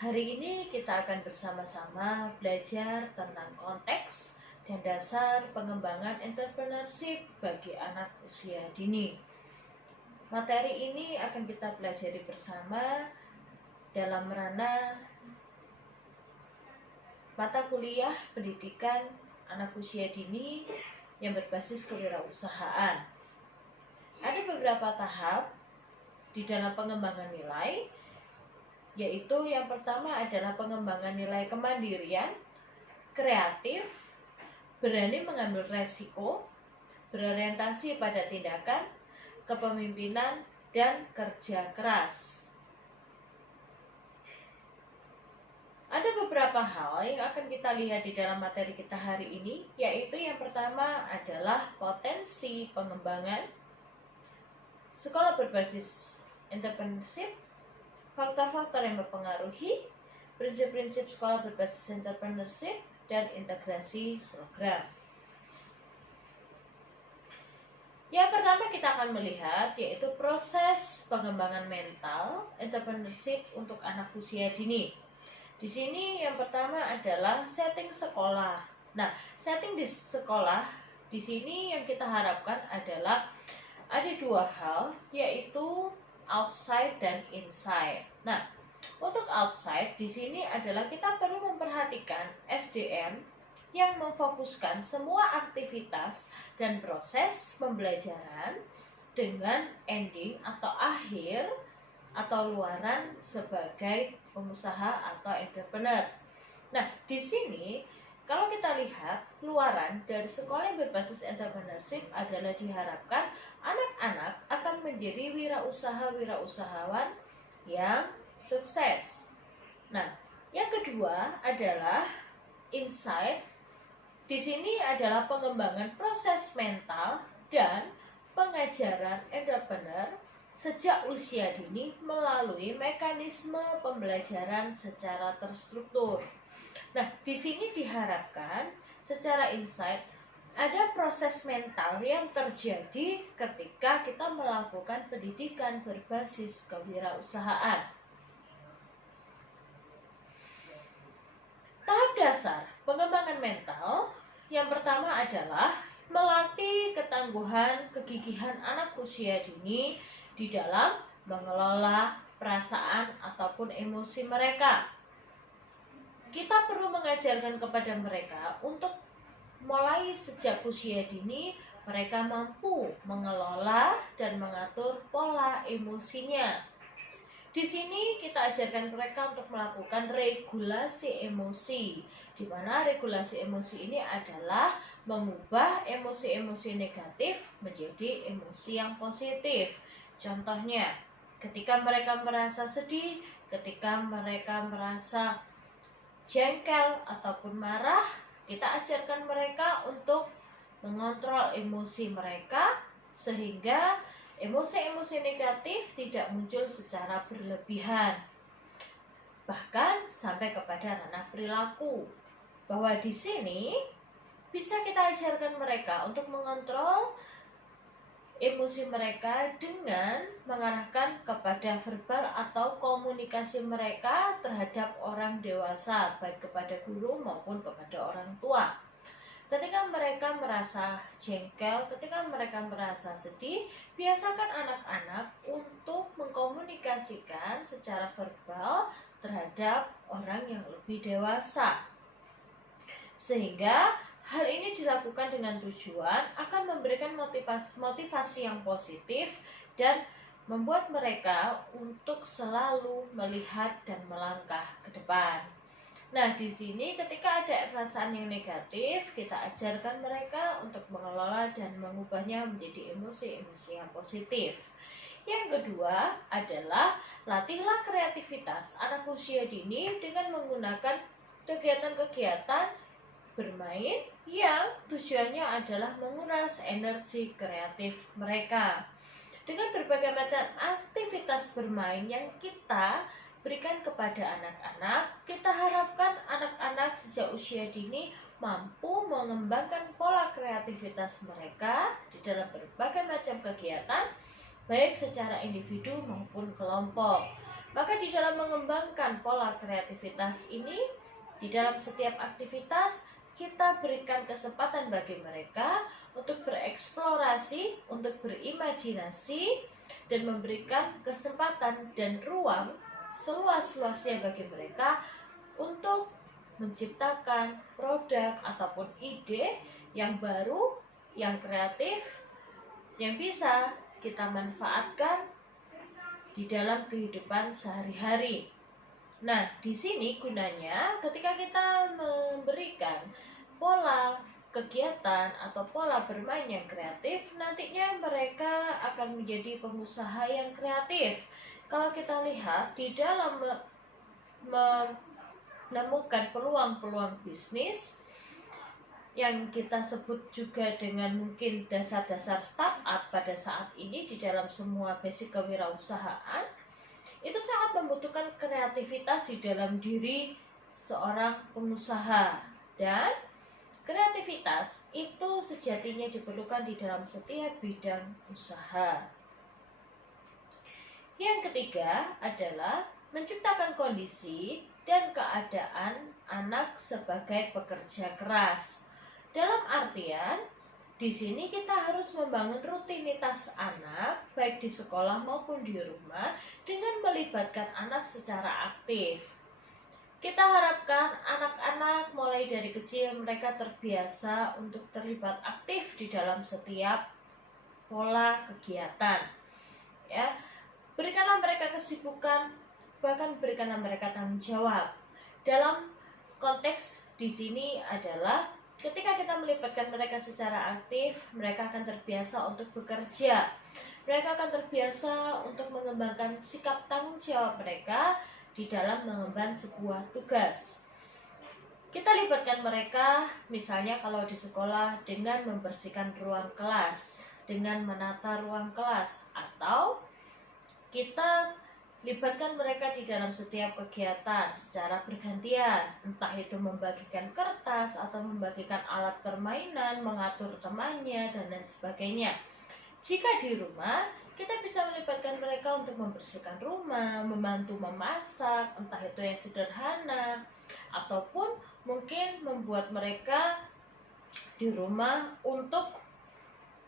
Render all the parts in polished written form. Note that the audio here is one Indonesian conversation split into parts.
Hari ini kita akan bersama-sama belajar tentang konteks dan dasar pengembangan entrepreneurship bagi anak usia dini. Materi ini akan kita pelajari bersama dalam ranah mata kuliah pendidikan anak usia dini yang berbasis kewirausahaan. Ada beberapa tahap di dalam pengembangan nilai, yaitu yang pertama adalah pengembangan nilai kemandirian, kreatif, berani mengambil resiko, berorientasi pada tindakan, kepemimpinan, dan kerja keras. Ada beberapa hal yang akan kita lihat di dalam materi kita hari ini, yaitu yang pertama adalah potensi pengembangan, sekolah berbasis entrepreneurship, faktor-faktor yang mempengaruhi, prinsip-prinsip sekolah berbasis entrepreneurship, dan integrasi program. Yang pertama kita akan melihat yaitu proses pengembangan mental entrepreneurship untuk anak usia dini. Di sini yang pertama adalah setting sekolah. Nah, setting di sekolah di sini yang kita harapkan adalah ada dua hal, yaitu outside dan inside. Nah, untuk outside di sini adalah kita perlu memperhatikan SDM yang memfokuskan semua aktivitas dan proses pembelajaran dengan ending atau akhir atau luaran sebagai pengusaha atau entrepreneur. Nah, di sini kalau kita lihat luaran dari sekolah yang berbasis entrepreneurship adalah diharapkan anak-anak akan menjadi wirausahawan yang sukses. Nah, yang kedua adalah insight. Di sini adalah pengembangan proses mental dan pengajaran entrepreneur sejak usia dini melalui mekanisme pembelajaran secara terstruktur. Nah, di sini diharapkan secara insight ada proses mental yang terjadi ketika kita melakukan pendidikan berbasis kewirausahaan. Tahap dasar pengembangan mental yang pertama adalah melatih ketangguhan, kegigihan anak usia dini di dalam mengelola perasaan ataupun emosi mereka. Kita perlu mengajarkan kepada mereka untuk mulai sejak usia dini mereka mampu mengelola dan mengatur pola emosinya. Di sini kita ajarkan mereka untuk melakukan regulasi emosi, di mana regulasi emosi ini adalah mengubah emosi-emosi negatif menjadi emosi yang positif. Contohnya, ketika mereka merasa sedih, ketika mereka merasa jengkel ataupun marah, kita ajarkan mereka untuk mengontrol emosi mereka sehingga emosi-emosi negatif tidak muncul secara berlebihan, bahkan sampai kepada ranah perilaku. Bahwa di sini bisa kita ajarkan mereka untuk mengontrol emosi mereka dengan mengarahkan kepada verbal atau komunikasi mereka terhadap orang dewasa, baik kepada guru maupun kepada orang tua. Ketika mereka merasa jengkel, ketika mereka merasa sedih, biasakan anak-anak untuk mengkomunikasikan secara verbal terhadap orang yang lebih dewasa. Sehingga hal ini dilakukan dengan tujuan akan memberikan motivasi yang positif dan membuat mereka untuk selalu melihat dan melangkah ke depan. Nah, di sini ketika ada perasaan yang negatif, kita ajarkan mereka untuk mengelola dan mengubahnya menjadi emosi-emosi yang positif. Yang kedua adalah latihlah kreativitas anak usia dini dengan menggunakan kegiatan-kegiatan bermain yang tujuannya adalah menguras energi kreatif mereka. Dengan berbagai macam aktivitas bermain yang kita berikan kepada anak-anak, kita harapkan anak-anak sejak usia dini mampu mengembangkan pola kreativitas mereka di dalam berbagai macam kegiatan, baik secara individu maupun kelompok. Maka di dalam mengembangkan pola kreativitas ini, di dalam setiap aktivitas kita berikan kesempatan bagi mereka untuk bereksplorasi, untuk berimajinasi, dan memberikan kesempatan dan ruang seluas-luasnya bagi mereka untuk menciptakan produk ataupun ide yang baru, yang kreatif, yang bisa kita manfaatkan di dalam kehidupan sehari-hari. Nah, di sini gunanya ketika kita memberikan pola kegiatan atau pola bermain yang kreatif, nantinya mereka akan menjadi pengusaha yang kreatif. Kalau kita lihat di dalam menemukan peluang-peluang bisnis yang kita sebut juga dengan mungkin dasar-dasar startup pada saat ini di dalam semua basic kewirausahaan, itu sangat membutuhkan kreativitas di dalam diri seorang pengusaha. Dan kreativitas itu sejatinya diperlukan di dalam setiap bidang usaha. Yang ketiga adalah menciptakan kondisi dan keadaan anak sebagai pekerja keras. Dalam artian, di sini kita harus membangun rutinitas anak baik di sekolah maupun di rumah dengan melibatkan anak secara aktif. Kita harapkan anak-anak mulai dari kecil mereka terbiasa untuk terlibat aktif di dalam setiap pola kegiatan. Ya, berikanlah mereka kesibukan, bahkan berikanlah mereka tanggung jawab. Dalam konteks di sini adalah ketika kita melibatkan mereka secara aktif, mereka akan terbiasa untuk bekerja. Mereka akan terbiasa untuk mengembangkan sikap tanggung jawab mereka di dalam mengemban sebuah tugas. Kita libatkan mereka, misalnya kalau di sekolah dengan membersihkan ruang kelas, dengan menata ruang kelas, atau kita libatkan mereka di dalam setiap kegiatan secara bergantian, entah itu membagikan kertas atau membagikan alat permainan, mengatur temannya, dan lain sebagainya. Jika di rumah, kita bisa melibatkan mereka untuk membersihkan rumah, membantu memasak, entah itu yang sederhana, ataupun mungkin membuat mereka di rumah untuk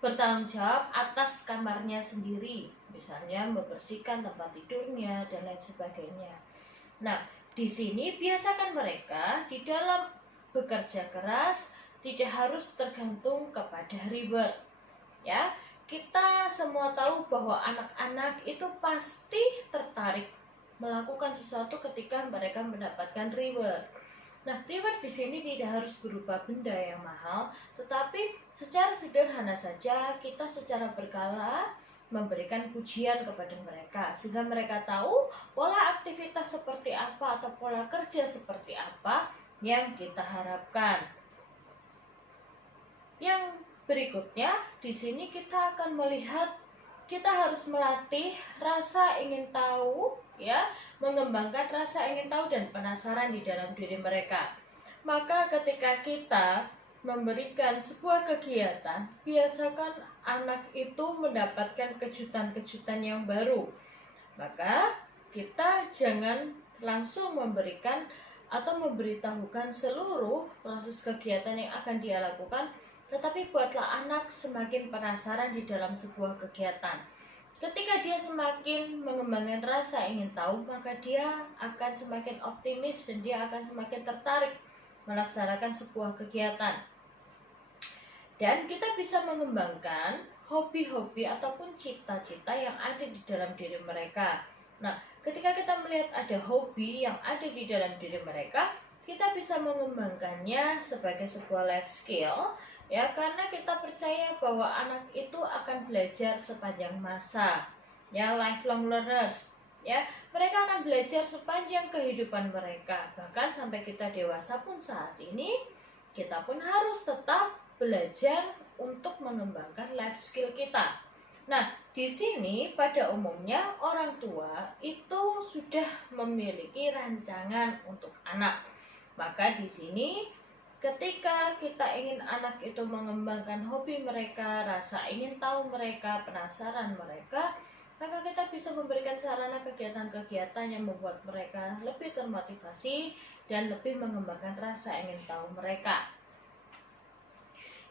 bertanggung jawab atas kamarnya sendiri, misalnya membersihkan tempat tidurnya dan lain sebagainya. Nah, di sini biasakan mereka di dalam bekerja keras tidak harus tergantung kepada reward. Ya, kita semua tahu bahwa anak-anak itu pasti tertarik melakukan sesuatu ketika mereka mendapatkan reward. Nah, reward di sini tidak harus berupa benda yang mahal, tetapi secara sederhana saja kita secara berkala memberikan pujian kepada mereka sehingga mereka tahu pola aktivitas seperti apa atau pola kerja seperti apa yang kita harapkan. Yang berikutnya di sini kita akan melihat kita harus melatih rasa ingin tahu, ya, mengembangkan rasa ingin tahu dan penasaran di dalam diri mereka. Maka ketika kita memberikan sebuah kegiatan, biasakan anak itu mendapatkan kejutan-kejutan yang baru. Maka kita jangan langsung memberikan atau memberitahukan seluruh proses kegiatan yang akan dia lakukan, tetapi buatlah anak semakin penasaran di dalam sebuah kegiatan. Ketika dia semakin mengembangkan rasa ingin tahu, maka dia akan semakin optimis dan dia akan semakin tertarik melaksanakan sebuah kegiatan. Dan kita bisa mengembangkan hobi-hobi ataupun cita-cita yang ada di dalam diri mereka. Nah, ketika kita melihat ada hobi yang ada di dalam diri mereka, kita bisa mengembangkannya sebagai sebuah life skill, ya, karena kita percaya bahwa anak itu akan belajar sepanjang masa, ya, lifelong learners, ya, mereka akan belajar sepanjang kehidupan mereka, bahkan sampai kita dewasa pun saat ini kita pun harus tetap belajar untuk mengembangkan life skill kita. Nah, di sini pada umumnya orang tua itu sudah memiliki rancangan untuk anak. Maka di sini ketika kita ingin anak itu mengembangkan hobi mereka, rasa ingin tahu mereka, penasaran mereka, maka kita bisa memberikan sarana kegiatan-kegiatan yang membuat mereka lebih termotivasi dan lebih mengembangkan rasa ingin tahu mereka.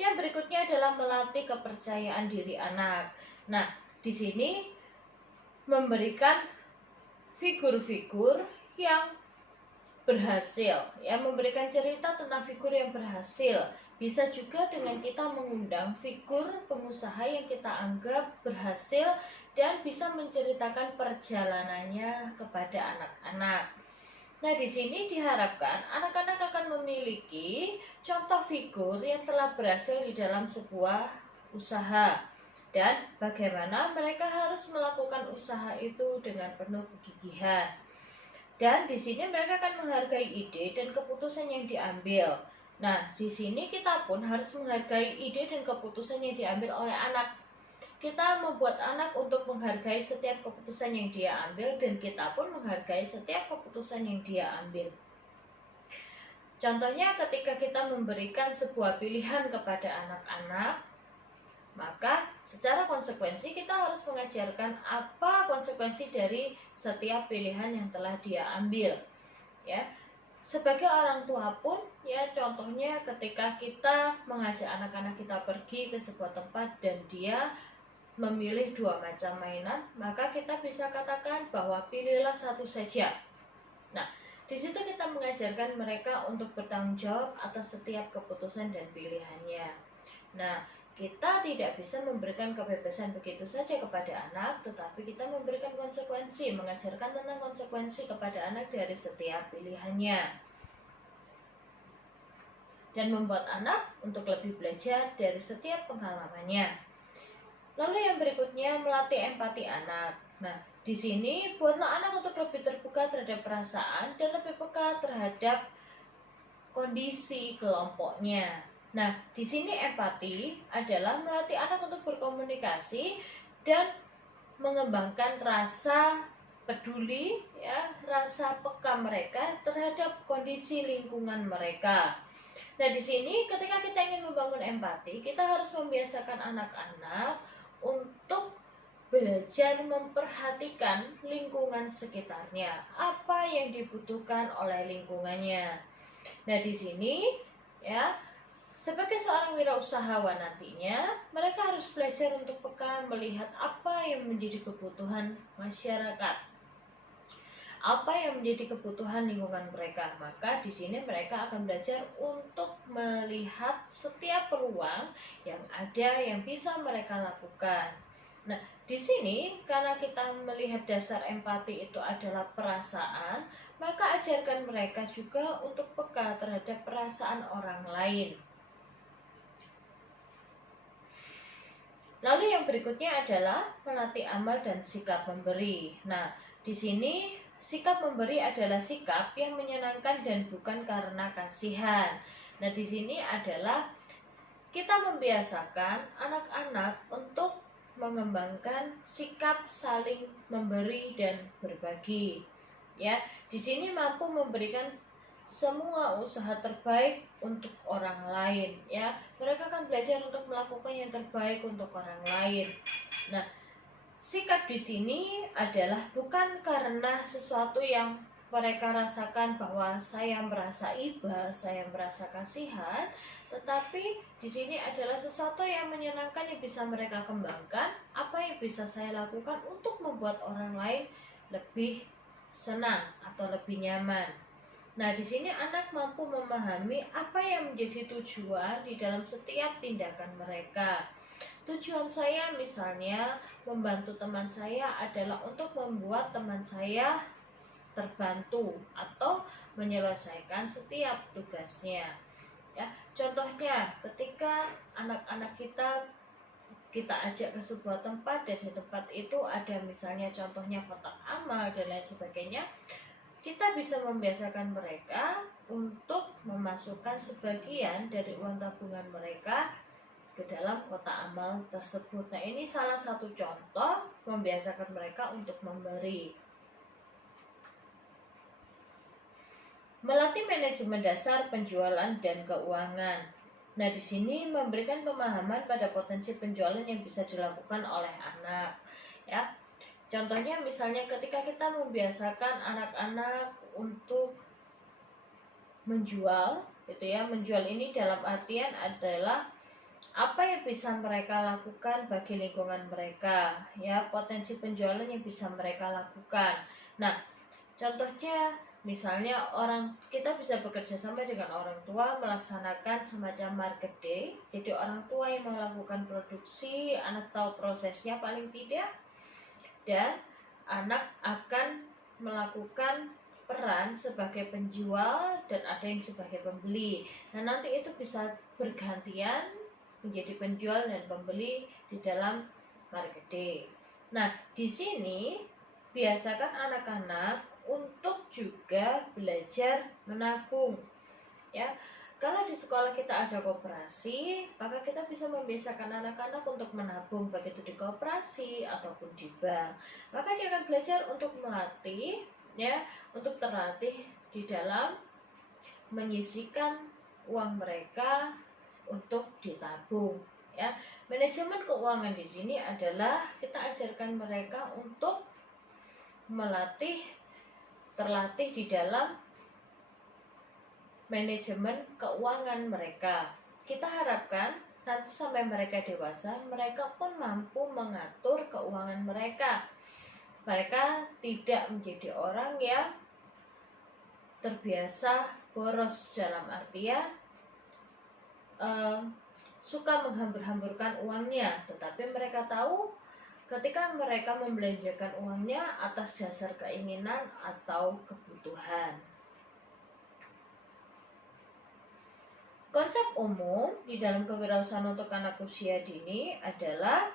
Yang berikutnya adalah melatih kepercayaan diri anak. Nah, di sini memberikan figur-figur yang berhasil, ya, memberikan cerita tentang figur yang berhasil. Bisa juga dengan kita mengundang figur pengusaha yang kita anggap berhasil dan bisa menceritakan perjalanannya kepada anak-anak. Nah, di sini diharapkan anak-anak akan memiliki contoh figur yang telah berhasil di dalam sebuah usaha dan bagaimana mereka harus melakukan usaha itu dengan penuh kegigihan. Dan di sini mereka akan menghargai ide dan keputusan yang diambil. Nah, di sini kita pun harus menghargai ide dan keputusan yang diambil oleh anak. Kita membuat anak untuk menghargai setiap keputusan yang dia ambil dan kita pun menghargai setiap keputusan yang dia ambil. Contohnya ketika kita memberikan sebuah pilihan kepada anak-anak, maka secara konsekuensi kita harus mengajarkan apa konsekuensi dari setiap pilihan yang telah dia ambil. Ya, sebagai orang tua pun, ya, contohnya ketika kita mengajak anak-anak kita pergi ke sebuah tempat dan dia memilih 2 macam mainan, maka kita bisa katakan bahwa pilihlah satu saja. Nah, di situ kita mengajarkan mereka untuk bertanggung jawab atas setiap keputusan dan pilihannya. Nah, kita tidak bisa memberikan kebebasan begitu saja kepada anak, tetapi kita memberikan konsekuensi, mengajarkan tentang konsekuensi kepada anak dari setiap pilihannya. Dan membuat anak untuk lebih belajar dari setiap pengalamannya. Lalu yang berikutnya melatih empati anak. Nah, di sini buatlah anak untuk lebih terbuka terhadap perasaan dan lebih peka terhadap kondisi kelompoknya. Nah, di sini empati adalah melatih anak untuk berkomunikasi dan mengembangkan rasa peduli, ya, rasa peka mereka terhadap kondisi lingkungan mereka. Nah, di sini ketika kita ingin membangun empati, kita harus membiasakan anak-anak untuk belajar memperhatikan lingkungan sekitarnya, apa yang dibutuhkan oleh lingkungannya. Nah, di sini, ya, sebagai seorang wirausahawan nantinya, mereka harus belajar untuk peka melihat apa yang menjadi kebutuhan masyarakat, apa yang menjadi kebutuhan lingkungan mereka. Maka di sini mereka akan belajar untuk melihat setiap peluang yang ada yang bisa mereka lakukan. Nah, di sini karena kita melihat dasar empati itu adalah perasaan, maka ajarkan mereka juga untuk peka terhadap perasaan orang lain. Lalu yang berikutnya adalah melatih amal dan sikap memberi. Nah, di sini sikap memberi adalah sikap yang menyenangkan dan bukan karena kasihan. Nah, di sini adalah kita membiasakan anak-anak untuk mengembangkan sikap saling memberi dan berbagi. Ya, di sini mampu memberikan semua usaha terbaik untuk orang lain, ya. Mereka akan belajar untuk melakukan yang terbaik untuk orang lain. Nah, sikap di sini adalah bukan karena sesuatu yang mereka rasakan bahwa saya merasa iba, saya merasa kasihan, tetapi di sini adalah sesuatu yang menyenangkan yang bisa mereka kembangkan, apa yang bisa saya lakukan untuk membuat orang lain lebih senang atau lebih nyaman. Nah, di sini anak mampu memahami apa yang menjadi tujuan di dalam setiap tindakan mereka. Tujuan saya misalnya membantu teman saya adalah untuk membuat teman saya terbantu atau menyelesaikan setiap tugasnya. Ya, contohnya ketika anak-anak kita ajak ke sebuah tempat dan di tempat itu ada misalnya contohnya kotak amal dan lain sebagainya, kita bisa membiasakan mereka untuk memasukkan sebagian dari uang tabungan mereka ke dalam kotak amal tersebut. Nah, ini salah satu contoh membiasakan mereka untuk memberi. Melatih manajemen dasar penjualan dan keuangan. Nah, di sini memberikan pemahaman pada potensi penjualan yang bisa dilakukan oleh anak. Ya, Contohnya misalnya ketika kita membiasakan anak-anak untuk menjual gitu ya. Menjual ini dalam artian adalah apa yang bisa mereka lakukan bagi lingkungan mereka, ya, potensi penjualan yang bisa mereka lakukan. Nah, contohnya misalnya kita bisa bekerja sama dengan orang tua melaksanakan semacam market day. Jadi orang tua yang melakukan produksi, anak tahu prosesnya paling tidak, dan anak akan melakukan peran sebagai penjual dan ada yang sebagai pembeli. Nah, nanti itu bisa bergantian menjadi penjual dan pembeli di dalam market day. Nah, di sini biasakan anak-anak untuk juga belajar menabung, ya. Kalau di sekolah kita ada koperasi, maka kita bisa membiasakan anak-anak untuk menabung, baik itu di koperasi ataupun di bank. Maka dia akan belajar untuk melatih, ya, untuk terlatih di dalam menyisihkan uang mereka untuk ditabung, ya. Manajemen keuangan di sini adalah kita ajarkan mereka untuk terlatih di dalam manajemen keuangan mereka. Kita harapkan nanti sampai mereka dewasa, mereka pun mampu mengatur keuangan mereka. Mereka tidak menjadi orang yang terbiasa boros, dalam artian suka menghambur-hamburkan uangnya, tetapi mereka tahu ketika mereka membelanjakan uangnya atas dasar keinginan atau kebutuhan. Konsep umum di dalam kewirausahaan untuk anak usia dini adalah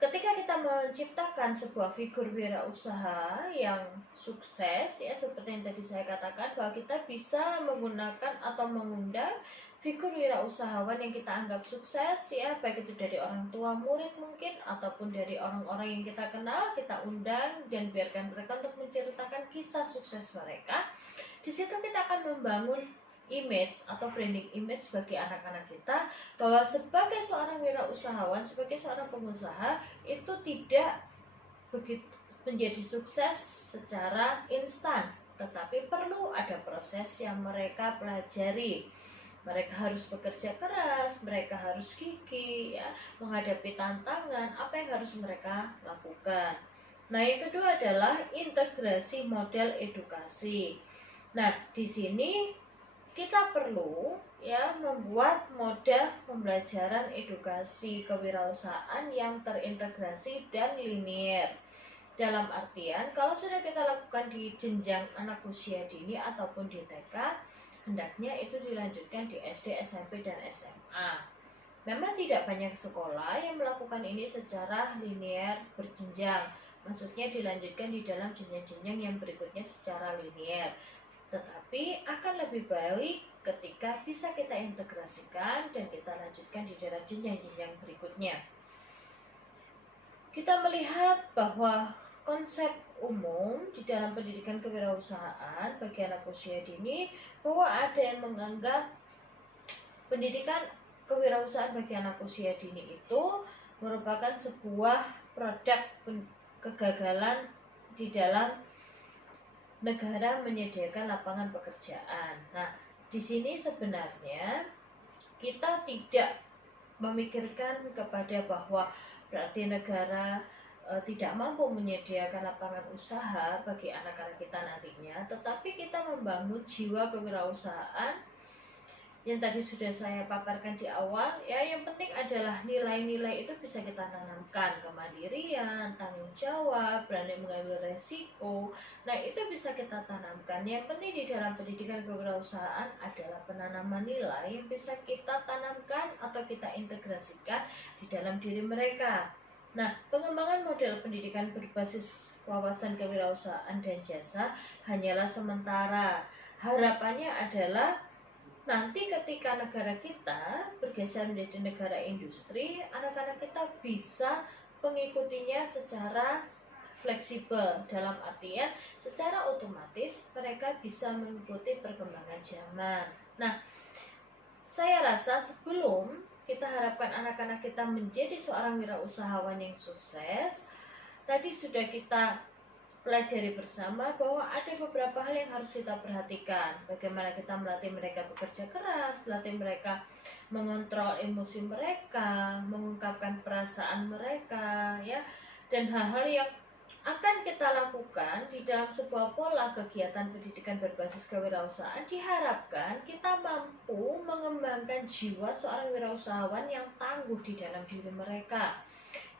ketika kita menciptakan sebuah figur wirausaha yang sukses, ya, seperti yang tadi saya katakan bahwa kita bisa menggunakan atau mengundang figur wirausahawan yang kita anggap sukses, ya, baik itu dari orang tua murid mungkin ataupun dari orang-orang yang kita kenal, kita undang dan biarkan mereka untuk menceritakan kisah sukses mereka. Di situ kita akan membangun image atau branding image bagi anak-anak kita bahwa sebagai seorang wirausahawan, sebagai seorang pengusaha itu tidak begitu menjadi sukses secara instan, tetapi perlu ada proses yang mereka pelajari. Mereka harus bekerja keras, mereka harus gigih, ya, menghadapi tantangan, apa yang harus mereka lakukan. Nah, yang kedua adalah integrasi model edukasi. Nah, di sini kita perlu, ya, membuat model pembelajaran edukasi kewirausahaan yang terintegrasi dan linier. Dalam artian, kalau sudah kita lakukan di jenjang anak usia dini ataupun di TK, hendaknya itu dilanjutkan di SD, SMP, dan SMA. Memang tidak banyak sekolah yang melakukan ini secara linier berjenjang. Maksudnya dilanjutkan di dalam jenjang-jenjang yang berikutnya secara linier. Tetapi akan lebih baik ketika bisa kita integrasikan dan kita lanjutkan di dalam jenjang-jenjang berikutnya. Kita melihat bahwa konsep umum di dalam pendidikan kewirausahaan bagi anak usia dini, bahwa ada yang menganggap pendidikan kewirausahaan bagi anak usia dini itu merupakan sebuah produk kegagalan di dalam negara menyediakan lapangan pekerjaan. Nah, di sini sebenarnya kita tidak memikirkan kepada bahwa berarti negara tidak mampu menyediakan lapangan usaha bagi anak-anak kita nantinya, tetapi kita membangun jiwa kewirausahaan yang tadi sudah saya paparkan di awal, ya. Yang penting adalah nilai-nilai itu bisa kita tanamkan, kemandirian, tanggung jawab, berani mengambil resiko. Nah, itu bisa kita tanamkan. Yang penting di dalam pendidikan kewirausahaan adalah penanaman nilai yang bisa kita tanamkan atau kita integrasikan di dalam diri mereka. Nah, pengembangan model pendidikan berbasis wawasan kewirausahaan dan jasa hanyalah sementara. Harapannya adalah nanti ketika negara kita bergeser menjadi negara industri, anak-anak kita bisa mengikutinya secara fleksibel, dalam artian secara otomatis mereka bisa mengikuti perkembangan zaman. Nah, saya rasa sebelum kita harapkan anak-anak kita menjadi seorang wirausahawan yang sukses, tadi sudah kita pelajari bersama bahwa ada beberapa hal yang harus kita perhatikan. Bagaimana kita melatih mereka bekerja keras, melatih mereka mengontrol emosi mereka, mengungkapkan perasaan mereka, ya, dan hal-hal yang akan kita lakukan di dalam sebuah pola kegiatan pendidikan berbasis kewirausahaan. Diharapkan kita mampu mengembangkan jiwa seorang wirausahawan yang tangguh di dalam diri mereka,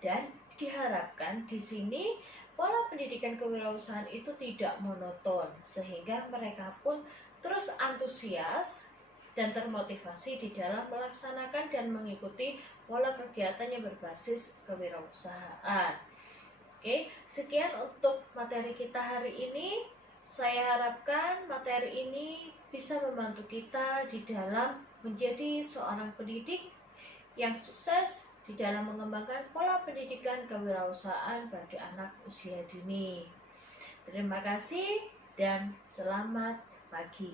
dan diharapkan di sini pola pendidikan kewirausahaan itu tidak monoton, sehingga mereka pun terus antusias dan termotivasi di dalam melaksanakan dan mengikuti pola kegiatan yang berbasis kewirausahaan. Oke, sekian untuk materi kita hari ini. Saya harapkan materi ini bisa membantu kita di dalam menjadi seorang pendidik yang sukses di dalam mengembangkan pola pendidikan kewirausahaan bagi anak usia dini. Terima kasih dan selamat pagi.